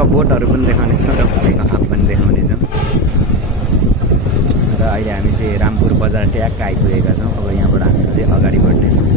टक्क बोटहरू पनि देखाउनेछौँ र पानीको आँप पनि देखाउनेछौँ। र अहिले हामी चाहिँ रामपुर बजार ट्याक्क आइपुगेका छौँ। अब यहाँबाट हामी चाहिँ अगाडि बढ्नेछौँ।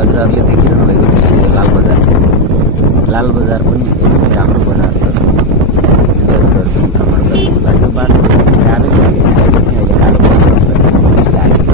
हजुरहरूले देखिरहनु भएको दृश्य लाल बजार पनि एकदमै राम्रो बजार छ। हजुरहरू पनि भ्रमण गर्नु यो बाटो गाह्रो लागेको थियो, अहिले कालो बजार छ, खुसी लागेको छ।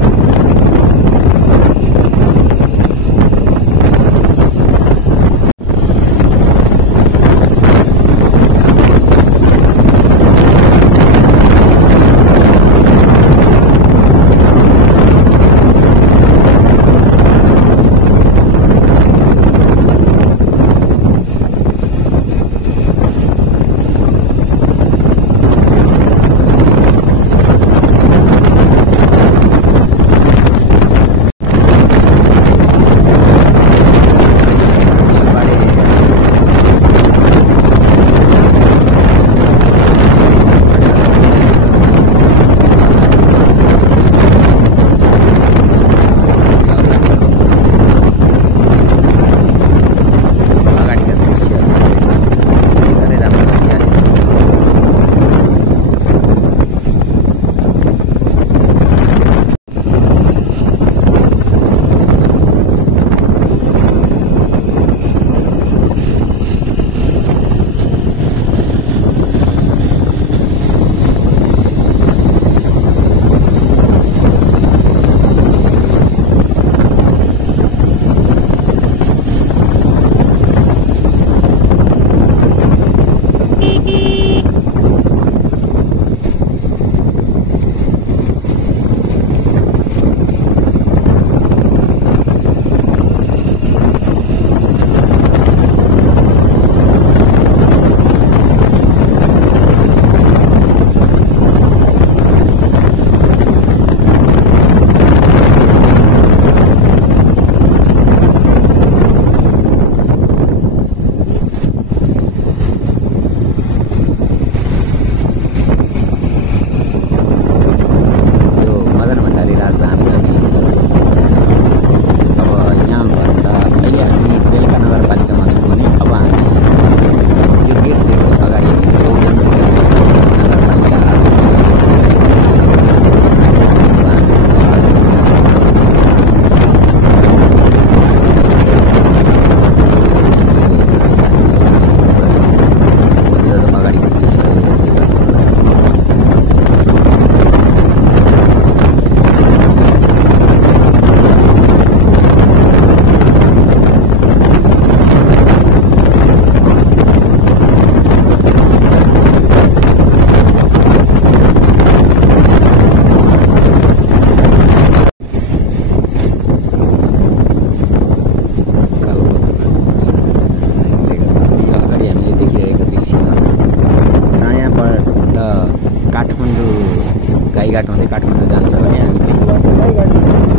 गाईघाट हुँदै काठमाडौँ जान्छ भने हामी चाहिँ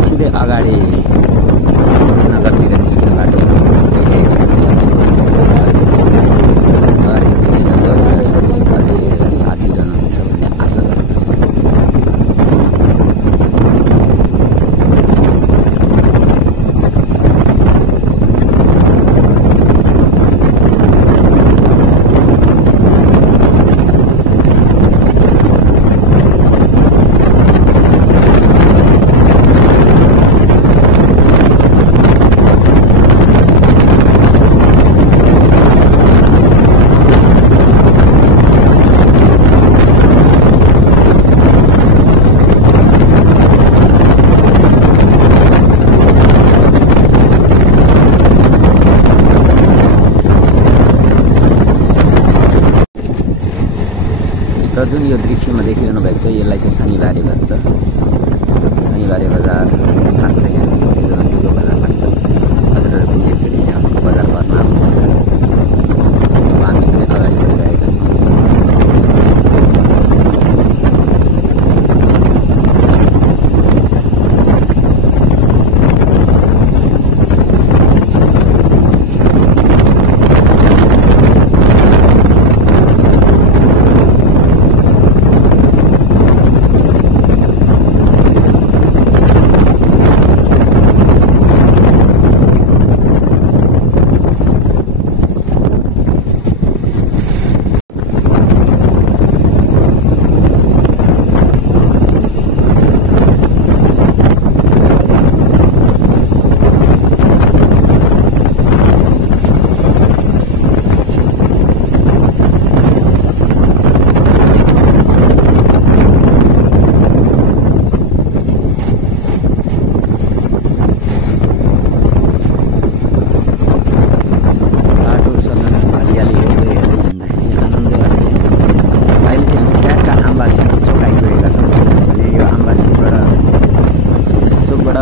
सिधै अगाडि नगरतिर निस्किने बाटो गइरहेको छौँ। अगाडिको दृश्यहरू अझै साथ दिइरहनुहुन्छ भन्ने आशा गरेका छौँ। र जुन यो दृश्यमा देखिरहनु भएको छ यसलाई चाहिँ शनिबारे भन्छ। शनिबारे बजार लाग्छ यहाँ, ठुलो बजार लाग्छ। हजुरहरू पनि एकचोटि यहाँको बजार गर्न आउनुहुन्छ। अब हामी पनि अगाडि बढिरहेका छौँ।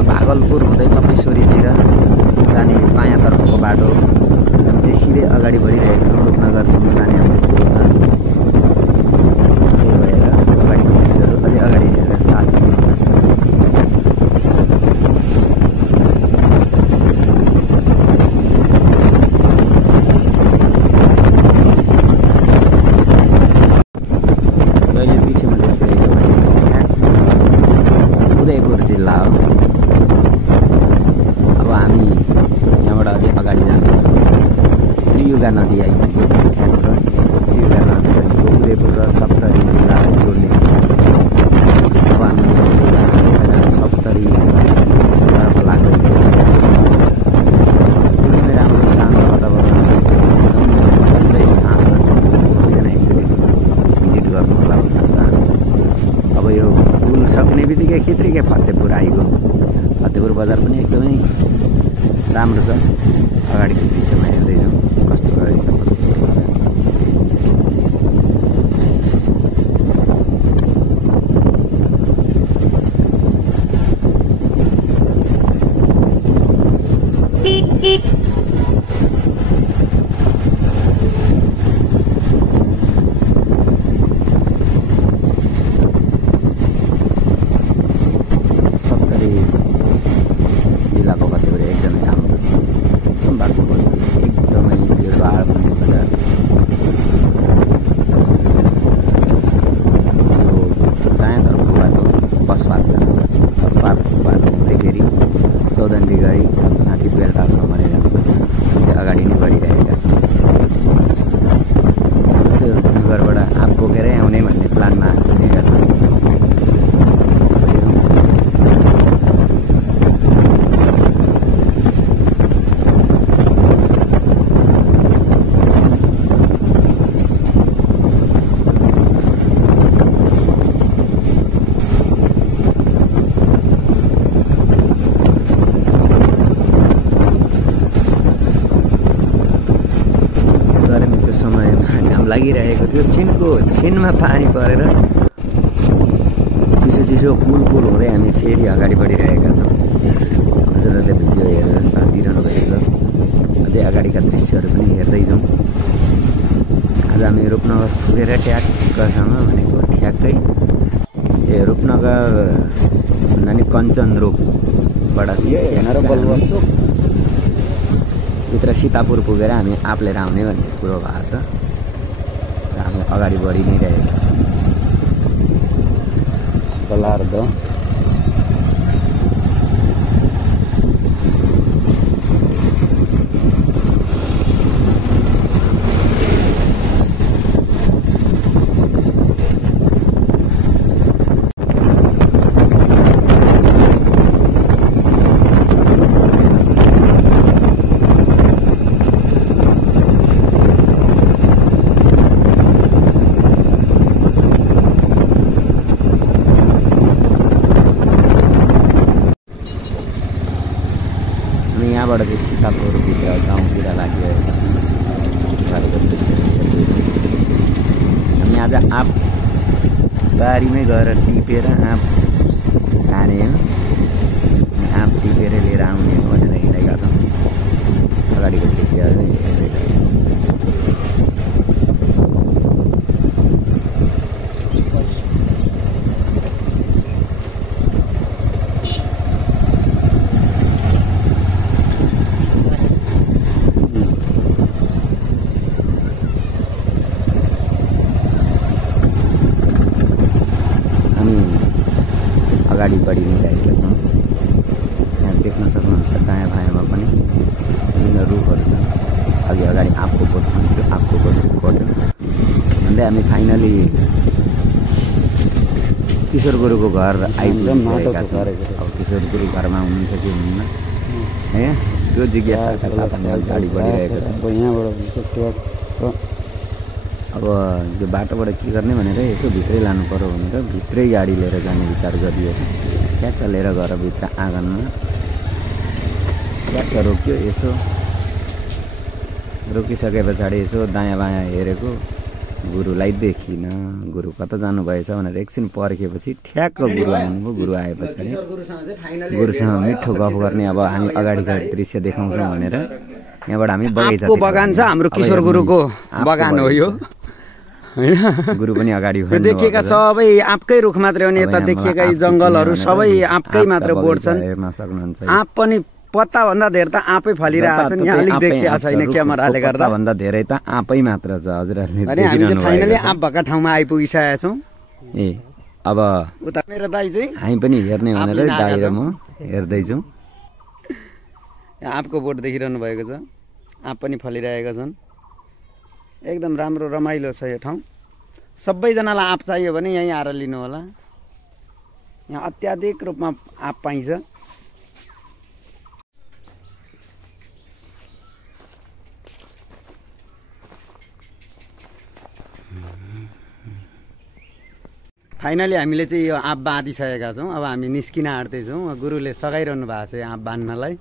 भागलपुर हुँदै कपिश्वरीतिर जाने बायाँतर्फको बाटो हामी चाहिँ सिधै अगाडि बढिरहेको छौँ। रूपनगरसम्म जाने हाम्रो पुल छ। त्यही भएर अगाडिको दृश्यहरू अझै अगाडि हेरेर साथ अहिले दृश्यमा देखिरहेको उदयपुर जिल्ला हो। अब हामी यहाँबाट अझै अगाडि जाँदैछौँ। त्रियुगा नदी आइपुग्यो ठ्याक्क। त्रियुगा नदी भनेको उदयपुर र सप्तरी जिल्लालाई जोड्ने। अब हामी त्रियुगा नदीबाट सप्तरी तर्फ लाग्दैछौँ। एकदमै राम्रो शान्त वातावरण एकदम ठुलो स्थान छ। सबैजना एकचोटि भिजिट गर्नु होला भन्न चाहन्छु। अब यो पुल सक्ने बित्तिकै खित्रिकै फतेपुर आइगयो। फतेपुर बजार पनि एकदमै राम्रो छ। अगाडिको दृश्यमा हेर्दैछौँ कस्तो रहेछ फतेपुर बजार। सप्तरी जिल्लाको फतेपुर एकदमै राम्रो छ। एकदम बाटो बस्ती एकदमै भिडभाड हुने बजार। यो दायाँतर्फको बाटो बस पार्क जान्छ। बस पार्कको बाटो हुँदै फेरि चौदण्डी गढी माथि बेलटारसम्म नै जान्छ। हामी चाहिँ अगाडि नै बढिरहेका छौँ। नगरबाट आँप बोकेरै आउने भन्ने प्लानमा हिँडेका छौँ। समयमा घाम लागिरहेको थियो। छिनमा पानी परेर चिसो पुल हुँदै हामी फेरि अगाडि बढिरहेका छौँ। हजुरहरूले भिडियो हेरेर साथ दिइरहनु भएको अझै अगाडिका दृश्यहरू पनि हेर्दैछौँ। आज हामी रूपनगर पुगेर ट्याक्कसँग भनेको ठ्याक्कै रूपनगर भन्दा कञ्चन रूपबाट चाहिँ भित्र सीतापुर पुगेर हामी आँप लिएर आउने भन्ने कुरो भएको छ। र हामी अगाडि बढी नै रहेका छौँ। बलार्दो यहाँबाट चाहिँ सीतापुरभित्र गाउँतिर लागिरहेका छौँ। हामी आज आँप बारीमै गएर टिपेर आँप हान्यो, आँप टिपेर लिएर आउने भनेर हिँडेका छौँ। अगाडिको दृश्यहरू हेर्दै अगाडि बढी नै रहेका छौँ। यहाँ देख्न सक्नुहुन्छ दायाँ बायाँमा पनि विभिन्न रुखहरू छन्। अघि अगाडि आँपको बोट छ, त्यो आँपको बोट चाहिँ कट्यो भन्दै हामी फाइनली किशोर गुरुको घर आइपुगिसकेका छौँ। अब किशोर गुरु घरमा हुनुहुन्छ कि हुनुहुन्न है, त्यो जिज्ञासाका साथ हामी अगाडि बढिरहेका छौँ। यहाँबाट अब त्यो बाटोबाट के गर्ने भनेर यसो भित्रै लानु पर्यो भनेर भित्रै गाडी लिएर जाने विचार गरियो। ट्याक्क लिएर गएर भित्र आँगनमा ट्याक्क रोक्यो। यसो रोकिसके पछाडि यसो दायाँ बायाँ हेरेको, गुरुलाई देखिनँ। गुरु कता जानुभएछ भनेर एकछिन पर्खेपछि ठ्याक्क गुरु आउनुभयो। गुरु आए पछाडि गुरुसँग मिठो गफ गर्ने। अब हामी अगाडिको दृश्य देखाउँछौँ भनेर यहाँबाट हामी आँपको बगान छ, हाम्रो किशोर गुरुको बगान हो यो हैन। गुरु पनि अगाडि देखिएका सबै आँपकै रुख मात्रै हो नि, यता देखिएका यी जङ्गलहरू सबै आँपकै मात्र बोट छन्। हेर्न सक्नुहुन्छ। आँप पनि पत्ता भन्दा धेरै त आँपै फलिरहेको छ नि, यहाँ अलिक देखिएको छैन क्यामेराले गर्दा। भन्दा धेरै त आँपै मात्र छ हजुरहरूले। अनि हामी चाहिँ फाइनली आँप भएका ठाउँमा आइपुगिसकेका छौँ। ए अब उता मेरो दाइ चाहिँ हामी पनि हेर्ने भनेर दाइ र म हेर्दैछौँ। आँपको बोट देखिरहनु भएको छ, आँप पनि फलिरहेका छन्। एकदम राम्रो रमाइलो छ यो ठाउँ। सबैजनालाई आँप चाहियो भने यहीँ आएर लिनु होला। यहाँ अत्याधिक रूपमा आँप पाइन्छ। फाइनली हामीले चाहिँ यो आँप बाँधिसकेका छौँ। अब हामी निस्किन आँट्दैछौँ। गुरुले सघाइरहनु भएको छ यो आँप बाँध्नलाई।